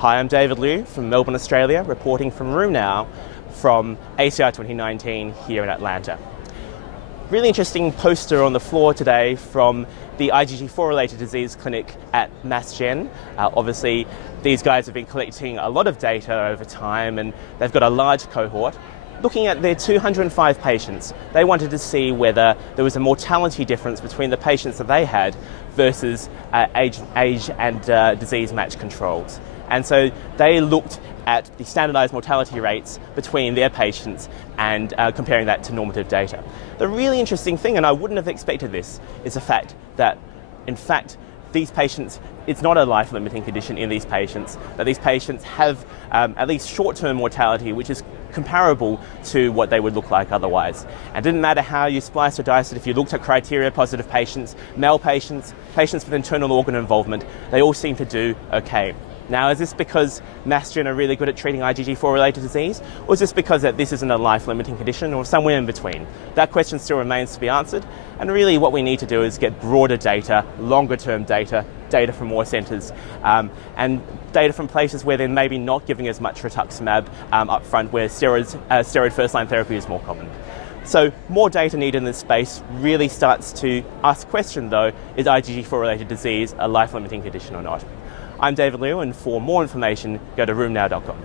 Hi, I'm David Liew from Melbourne, Australia, reporting from Room Now from ACI 2019 here in Atlanta. Really interesting poster on the floor today from the IgG4 related disease clinic at Mass Gen. Obviously, these guys have been collecting a lot of data over time and they've got a large cohort. Looking at their 205 patients, they wanted to see whether there was a mortality difference between the patients that they had versus age and disease match controls. And so they looked at the standardized mortality rates between their patients and comparing that to normative data. The really interesting thing, and I wouldn't have expected this, is the fact that, in fact, these patients, it's not a life-limiting condition in these patients, that these patients have at least short-term mortality, which is comparable to what they would look like otherwise. And it didn't matter how you spliced or diced it, if you looked at criteria-positive patients, male patients, patients with internal organ involvement, they all seem to do okay. Now, is this because Mass Gen are really good at treating IgG4 related disease, or is this because that this isn't a life-limiting condition, or somewhere in between? That question still remains to be answered, and really what we need to do is get broader data, longer-term data from more centres, and data from places where they're maybe not giving as much rituximab up front, where steroid first-line therapy is more common. So more data needed in this space really starts to ask the question, though, is IgG4 related disease a life-limiting condition or not? I'm David Liew, and for more information, go to roomnow.com.